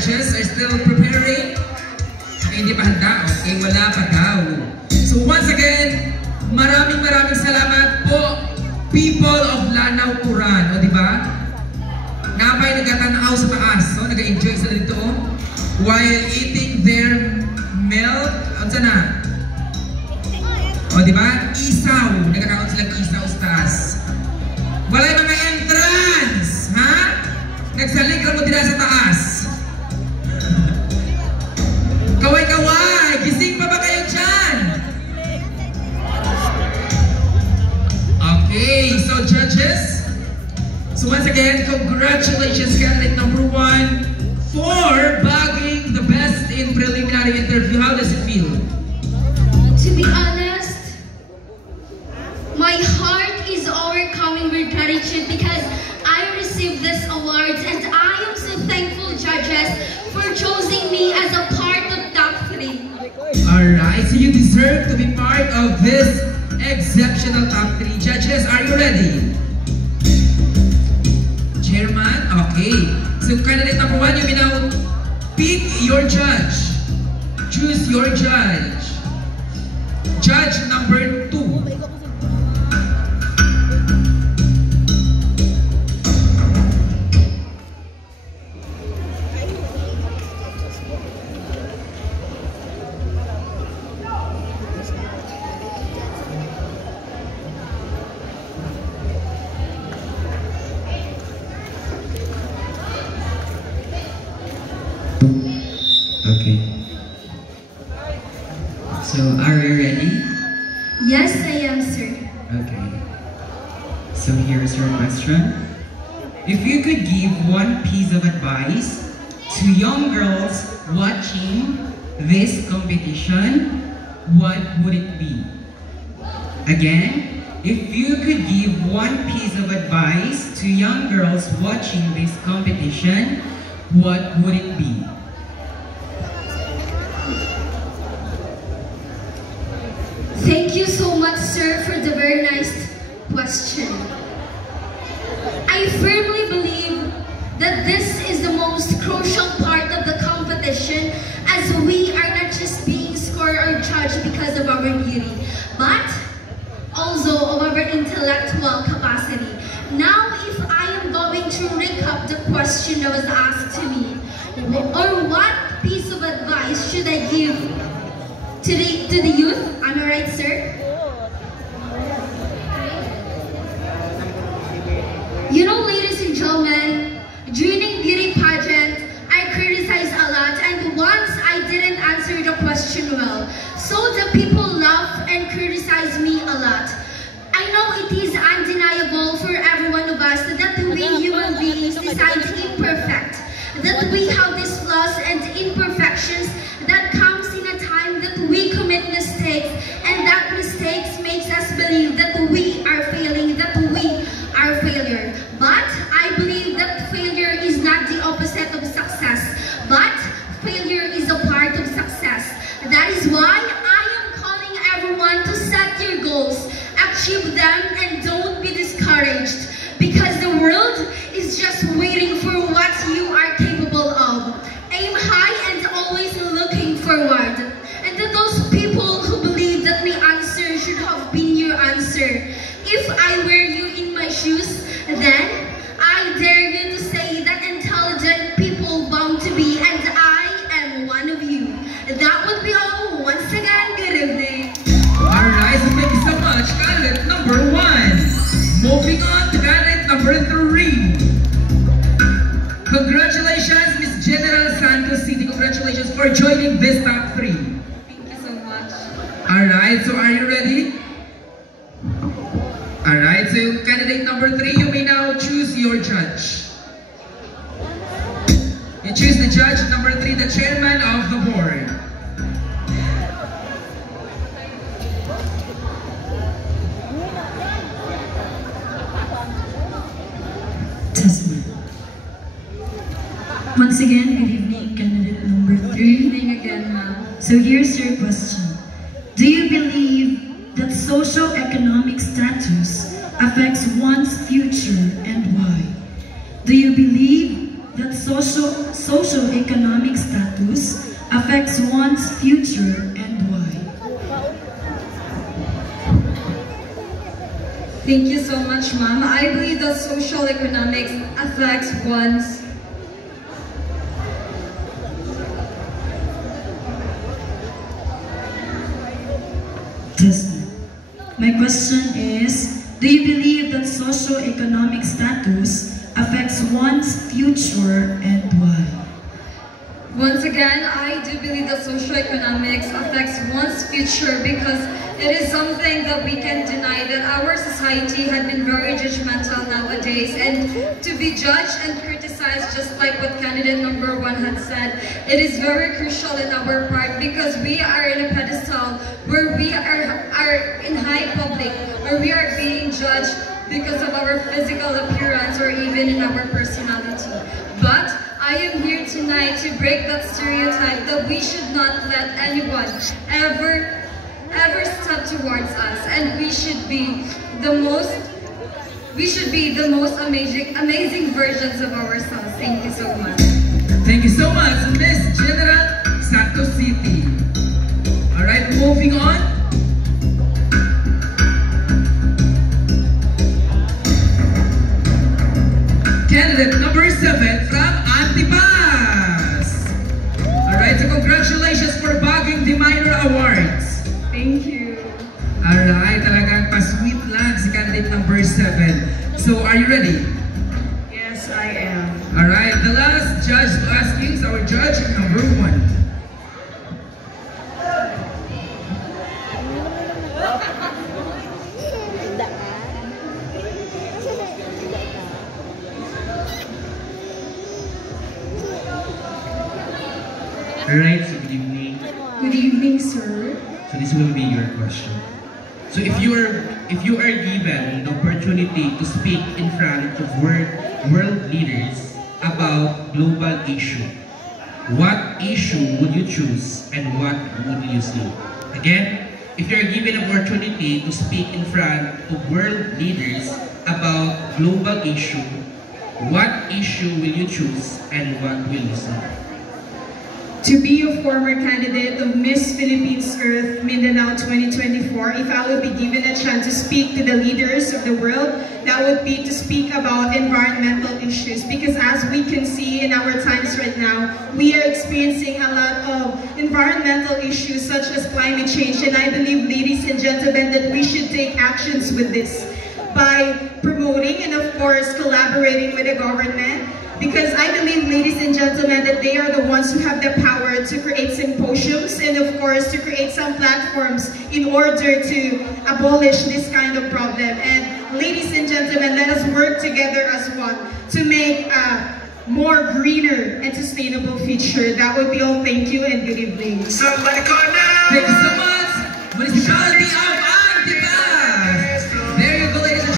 judges are still preparing? Hindi pa handa? Okay, wala pa daw. So once again, maraming salamat po, people of Lanao, Puran. O diba? Napay nagtatanaw sa taas. So nag-enjoy sila dito while eating their milk. Ano na? O diba? Isaw. Nagkakaroon silang isaw sa taas. Wala yung mga entrance! Ha? Nagsalik ka mo din sa taas. Kaway-kaway! Gising pa ba kayo dyan? Okay, so judges. So once again, congratulations candidate number 1 for bagging the best in preliminary interview. How does it feel? To be honest, my heart is overcoming with gratitude because I received this award and I am so thankful, judges, for choosing me as a part of top 3. Alright, so you deserve to be part of this exceptional top 3. Judges, are you ready? Chairman? Okay. So candidate number 1, you may now pick your judge. Choose your judge. Judge number 2. Okay. So, are you ready? Yes, I am, sir. Okay. So, here's your question. If you could give one piece of advice to young girls watching this competition, what would it be? Again, if you could give one piece of advice to young girls watching this competition, what would it be? Thank you so much, sir, for the very nice question. I firmly believe that this is the most crucial part of the competition, as we are not just being scored or judged because of our beauty, but also of our intellectual capacity. Now, if I am going to recap the question that was asked to me, or what piece of advice should I give to the youth? Am I right, sir? You know, ladies and gentlemen, during beauty pageant, I criticized a lot, and once I didn't answer the question well. So the people laugh and criticize me a lot. I know it is undeniable for every one of us that we human beings designed imperfect, that we have these flaws and imperfections that comes in a time that we commit mistakes, and that mistakes makes us believe that we are failing, that we are failure. But I believe that failure is not the opposite of success, but failure is a part of success. That is why I am calling everyone to set your goals, achieve them, and don't be discouraged, because the world is just waiting for what you are capable of. Aim high and always looking forward. And to those people who believe that my answer should have been your answer, if I were you in my shoes, then I dare you to say that intelligent people bound to be, and I am one of you. That would be all. Once again, good evening. Alright, so thank you so much, candidate number 1. Moving on to candidate number 3. Congratulations, Miss General Santos City. Congratulations for joining this top 3. Thank you so much. Alright, so are you ready? Alright, so candidate number 3, you may now choose your judge. You choose the judge number 3, the chairman of the board. Once again, good evening, candidate number 3. Good evening again, ma'am. So here's your question. Do you believe that socio-economic status affects one's future, and why? Do you believe that socio-economic status affects one's future and why? Thank you so much, Ma'am. I believe that social economics affects one's My question is, do you believe that socio-economic status affects one's future and why? Once again, I do believe that socioeconomics affects one's future because it is something that we can deny, that our society had been very judgmental nowadays, and to be judged and criticized, just like what candidate number 1 had said, it is very crucial in our part because we are in a pedestal where we are in high public, where we are being judged because of our physical appearance or even in our personality. But I am here tonight to break that stereotype that we should not let anyone ever step towards us, and we should be the most amazing versions of ourselves. Thank you so much. Thank you so much, Miss General Santos City. Alright, moving on. Candidate number 7 from Antipas. Alright, so congratulations for bagging the minor awards. Thank you. Alright, talagang pa-sweet lang si candidate number 7. So, are you ready? Yes, I am. Alright, the last judge to ask you is our judge number 1. Alright, so good evening. Good evening, sir. So this will be your question. So if you are given the opportunity to speak in front of world leaders about global issue, what issue would you choose and what would you say? Again, if you are given an opportunity to speak in front of world leaders about global issue, what issue will you choose and what will you say? To be a former candidate of Miss Philippines Earth Mindanao 2024, if I would be given a chance to speak to the leaders of the world, that would be to speak about environmental issues. Because as we can see in our times right now, we are experiencing a lot of environmental issues such as climate change. And I believe, ladies and gentlemen, that we should take actions with this by promoting and of course collaborating with the government. Because I believe, ladies and gentlemen, that they are the ones who have the power to create symposiums and of course to create some platforms in order to abolish this kind of problem. And ladies and gentlemen, let us work together as one to make a more greener and sustainable future. That would be all. Thank you and good evening. Thank you so